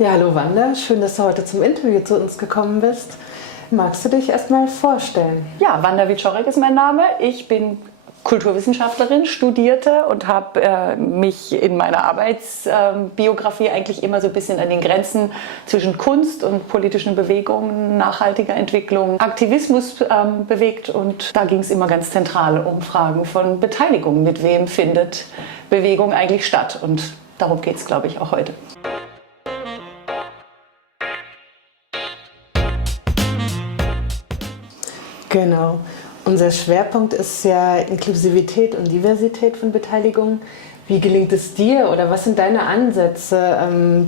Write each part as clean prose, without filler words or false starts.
Ja, hallo Wanda, schön, dass du heute zum Interview zu uns gekommen bist. Magst du dich erstmal vorstellen? Ja, Wanda Wieczorek ist mein Name. Ich bin Kulturwissenschaftlerin, Studierte und habe mich in meiner Arbeitsbiografie eigentlich immer so ein bisschen an den Grenzen zwischen Kunst und politischen Bewegungen, nachhaltiger Entwicklung, Aktivismus bewegt. Und da ging es immer ganz zentral um Fragen von Beteiligung. Mit wem findet Bewegung eigentlich statt? Und darum geht es, glaube ich, auch heute. Genau. Unser Schwerpunkt ist ja Inklusivität und Diversität von Beteiligung. Wie gelingt es dir oder was sind deine Ansätze,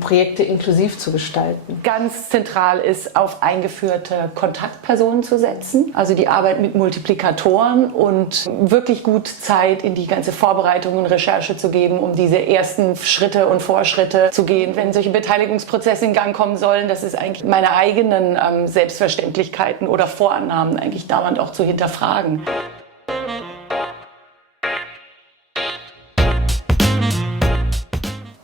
Projekte inklusiv zu gestalten? Ganz zentral ist, auf eingeführte Kontaktpersonen zu setzen, also die Arbeit mit Multiplikatoren und wirklich gut Zeit in die ganze Vorbereitung und Recherche zu geben, um diese ersten Schritte und Vorschritte zu gehen. Wenn solche Beteiligungsprozesse in Gang kommen sollen, das ist eigentlich meine eigenen Selbstverständlichkeiten oder Vorannahmen eigentlich dauernd auch zu hinterfragen.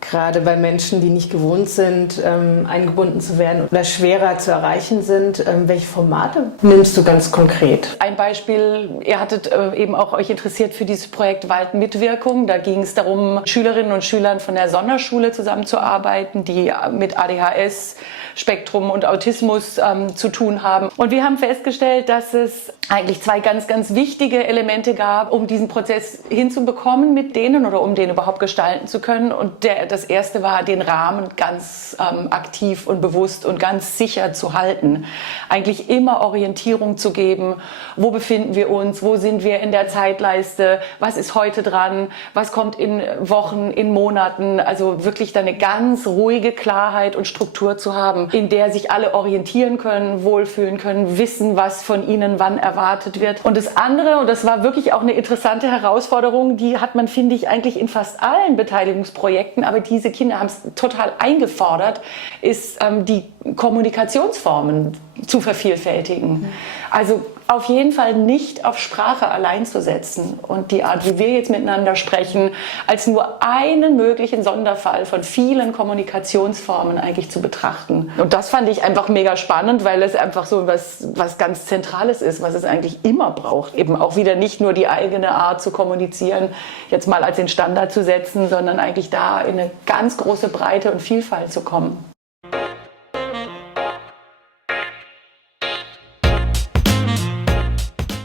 Gerade bei Menschen, die nicht gewohnt sind, eingebunden zu werden oder schwerer zu erreichen sind, welche Formate nimmst du ganz konkret? Ein Beispiel, ihr hattet eben auch euch interessiert für dieses Projekt Waldmitwirkung. Da ging es darum, Schülerinnen und Schülern von der Sonderschule zusammenzuarbeiten, die mit ADHS, Spektrum und Autismus zu tun haben. Und wir haben festgestellt, dass es eigentlich zwei ganz, ganz wichtige Elemente gab, um diesen Prozess hinzubekommen mit denen oder um den überhaupt gestalten zu können. Und das erste war, den Rahmen ganz aktiv und bewusst und ganz sicher zu halten. Eigentlich immer Orientierung zu geben. Wo befinden wir uns? Wo sind wir in der Zeitleiste? Was ist heute dran? Was kommt in Wochen, in Monaten? Also wirklich da eine ganz ruhige Klarheit und Struktur zu haben, in der sich alle orientieren können, wohlfühlen können, wissen, was von ihnen wann erwartet wird. Und das andere, und das war wirklich auch eine interessante Herausforderung, die hat man, finde ich, eigentlich in fast allen Beteiligungsprojekten, aber diese Kinder haben es total eingefordert, ist die Kommunikationsformen zu vervielfältigen. Also auf jeden Fall nicht auf Sprache allein zu setzen und die Art, wie wir jetzt miteinander sprechen, als nur einen möglichen Sonderfall von vielen Kommunikationsformen eigentlich zu betrachten. Und das fand ich einfach mega spannend, weil es einfach so was ganz Zentrales ist, was es eigentlich immer braucht. Eben auch wieder nicht nur die eigene Art zu kommunizieren, jetzt mal als den Standard zu setzen, sondern eigentlich da in eine ganz große Breite und Vielfalt zu kommen.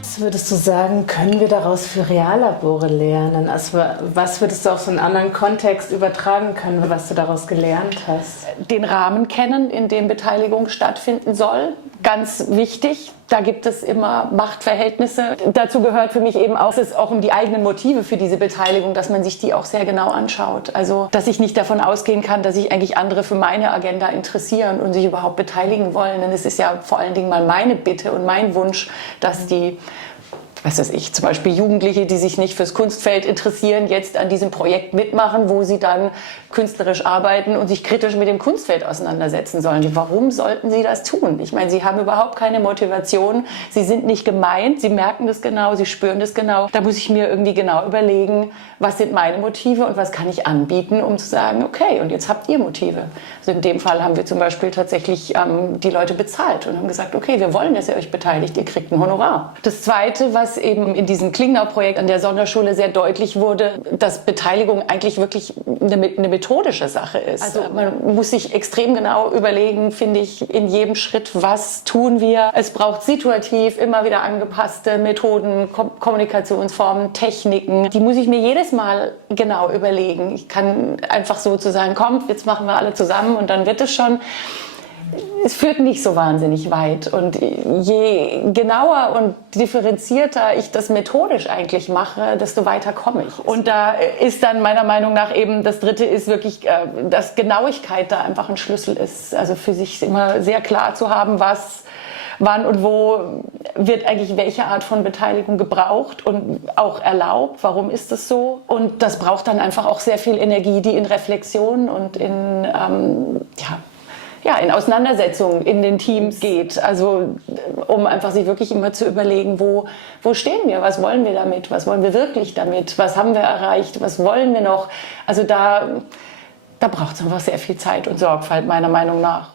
Was würdest du sagen, können wir daraus für Reallabore lernen? Also was würdest du auf so einen anderen Kontext übertragen können, was du daraus gelernt hast? Den Rahmen kennen, in dem Beteiligung stattfinden soll. Ganz wichtig. Da gibt es immer Machtverhältnisse. Dazu gehört für mich eben auch, es auch um die eigenen Motive für diese Beteiligung, dass man sich die auch sehr genau anschaut. Also, dass ich nicht davon ausgehen kann, dass sich eigentlich andere für meine Agenda interessieren und sich überhaupt beteiligen wollen. Denn es ist ja vor allen Dingen mal meine Bitte und mein Wunsch, dass die, was weiß ich, zum Beispiel Jugendliche, die sich nicht fürs Kunstfeld interessieren, jetzt an diesem Projekt mitmachen, wo sie dann künstlerisch arbeiten und sich kritisch mit dem Kunstfeld auseinandersetzen sollen. Warum sollten sie das tun? Ich meine, sie haben überhaupt keine Motivation, sie sind nicht gemeint, sie merken das genau, sie spüren das genau. Da muss ich mir irgendwie genau überlegen, was sind meine Motive und was kann ich anbieten, um zu sagen, okay, und jetzt habt ihr Motive. Also in dem Fall haben wir zum Beispiel tatsächlich die Leute bezahlt und haben gesagt, okay, wir wollen, dass ihr euch beteiligt, ihr kriegt ein Honorar. Das Zweite, was eben in diesem Klingnau-Projekt an der Sonderschule sehr deutlich wurde, dass Beteiligung eigentlich wirklich eine methodische Sache ist. Also man muss sich extrem genau überlegen, finde ich, in jedem Schritt, was tun wir. Es braucht situativ immer wieder angepasste Methoden, Kommunikationsformen, Techniken. Die muss ich mir jedes Mal genau überlegen. Ich kann einfach so zu sagen, komm, jetzt machen wir alle zusammen und dann wird es schon. Es führt nicht so wahnsinnig weit und je genauer und differenzierter ich das methodisch eigentlich mache, desto weiter komme ich. Und da ist dann meiner Meinung nach eben das Dritte ist wirklich, dass Genauigkeit da einfach ein Schlüssel ist. Also für sich immer sehr klar zu haben, was, wann und wo wird eigentlich welche Art von Beteiligung gebraucht und auch erlaubt. Warum ist das so? Und das braucht dann einfach auch sehr viel Energie, die in Reflexion und in in Auseinandersetzungen in den Teams geht. Also um einfach sich wirklich immer zu überlegen, wo stehen wir, was wollen wir damit, was wollen wir wirklich damit, was haben wir erreicht, was wollen wir noch. Also da Da braucht es einfach sehr viel Zeit und Sorgfalt, meiner Meinung nach.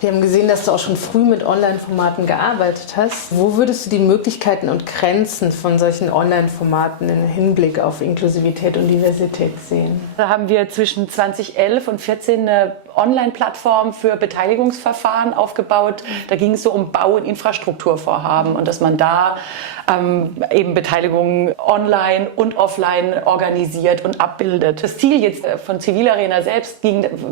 Wir haben gesehen, dass du auch schon früh mit Online-Formaten gearbeitet hast. Wo würdest du die Möglichkeiten und Grenzen von solchen Online-Formaten im Hinblick auf Inklusivität und Diversität sehen? Da haben wir zwischen 2011 und 2014 eine Online-Plattform für Beteiligungsverfahren aufgebaut. Da ging es so um Bau- und Infrastrukturvorhaben und dass man da eben Beteiligungen online und offline organisiert und abbildet. Das Ziel jetzt von Zivilarena selbst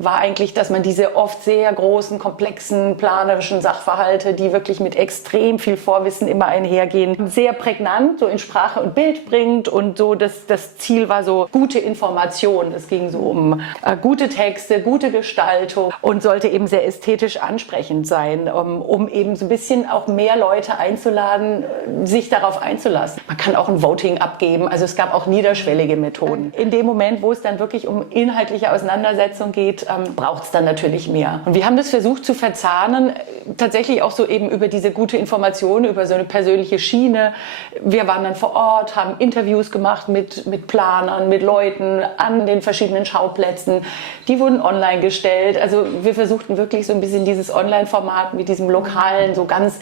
war eigentlich, dass man diese oft sehr großen, komplexen, planerischen Sachverhalte, die wirklich mit extrem viel Vorwissen immer einhergehen, sehr prägnant so in Sprache und Bild bringt. Und so das Ziel war so gute Information. Es ging so um gute Texte, gute Gestaltung und sollte eben sehr ästhetisch ansprechend sein, um eben so ein bisschen auch mehr Leute einzuladen, sich darauf einzulassen. Man kann auch ein Voting abgeben, also es gab auch niederschwellige Methoden. In dem Moment, wo es dann wirklich um inhaltliche Auseinandersetzung geht, braucht es dann natürlich mehr. Und wir haben das versucht zu verzahnen, tatsächlich auch so eben über diese gute Information, über so eine persönliche Schiene. Wir waren dann vor Ort, haben Interviews gemacht mit Planern, mit Leuten an den verschiedenen Schauplätzen. Die wurden online gestellt. Also wir versuchten wirklich so ein bisschen dieses Online-Format mit diesem Lokalen so ganz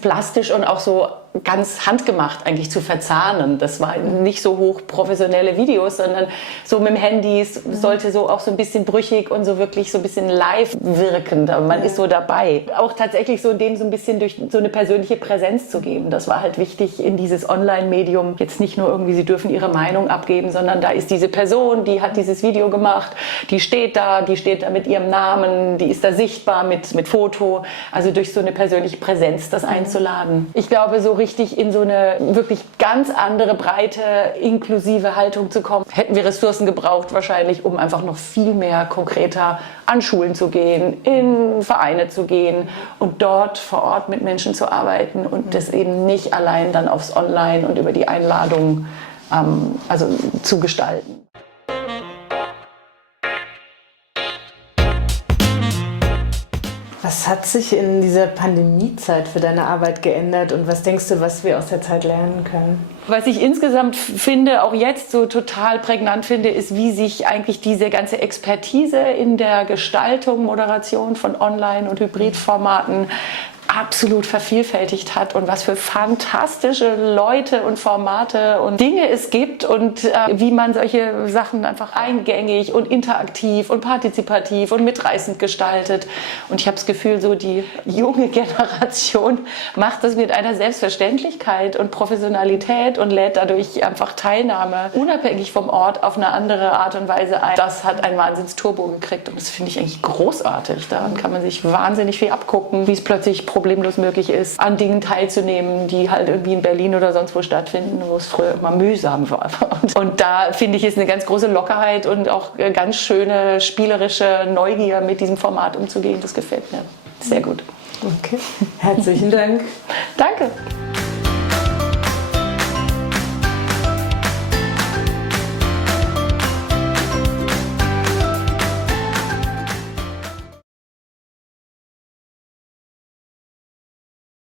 plastisch und auch so ganz handgemacht eigentlich zu verzahnen. Das war nicht so hoch professionelle Videos, sondern so mit dem Handy, es sollte so auch so ein bisschen brüchig und so wirklich so ein bisschen live wirkend. Aber man ist so dabei. Auch tatsächlich so dem so ein bisschen durch so eine persönliche Präsenz zu geben. Das war halt wichtig in dieses Online-Medium. Jetzt nicht nur irgendwie, sie dürfen ihre Meinung abgeben, sondern da ist diese Person, die hat dieses Video gemacht, die steht da mit ihrem Namen, die ist da sichtbar mit Foto. Also durch so eine persönliche Präsenz das einzuladen. Ich glaube, so richtig in so eine wirklich ganz andere, breite, inklusive Haltung zu kommen, hätten wir Ressourcen gebraucht wahrscheinlich, um einfach noch viel mehr konkreter an Schulen zu gehen, in Vereine zu gehen und dort vor Ort mit Menschen zu arbeiten und das eben nicht allein dann aufs Online und über die Einladung zu gestalten. Was hat sich in dieser Pandemiezeit für deine Arbeit geändert und was denkst du, was wir aus der Zeit lernen können? Was ich insgesamt finde, auch jetzt so total prägnant finde, ist, wie sich eigentlich diese ganze Expertise in der Gestaltung, Moderation von Online- und Hybridformaten absolut vervielfältigt hat und was für fantastische Leute und Formate und Dinge es gibt und wie man solche Sachen einfach eingängig und interaktiv und partizipativ und mitreißend gestaltet. Und ich habe das Gefühl, so die junge Generation macht das mit einer Selbstverständlichkeit und Professionalität und lädt dadurch einfach Teilnahme unabhängig vom Ort auf eine andere Art und Weise ein. Das hat einen Wahnsinns-Turbo gekriegt und das finde ich eigentlich großartig. Daran kann man sich wahnsinnig viel abgucken, wie es plötzlich problemlos möglich ist, an Dingen teilzunehmen, die halt irgendwie in Berlin oder sonst wo stattfinden, wo es früher immer mühsam war. Und da finde ich, ist eine ganz große Lockerheit und auch ganz schöne spielerische Neugier mit diesem Format umzugehen. Das gefällt mir sehr gut. Okay, herzlichen Dank. Danke.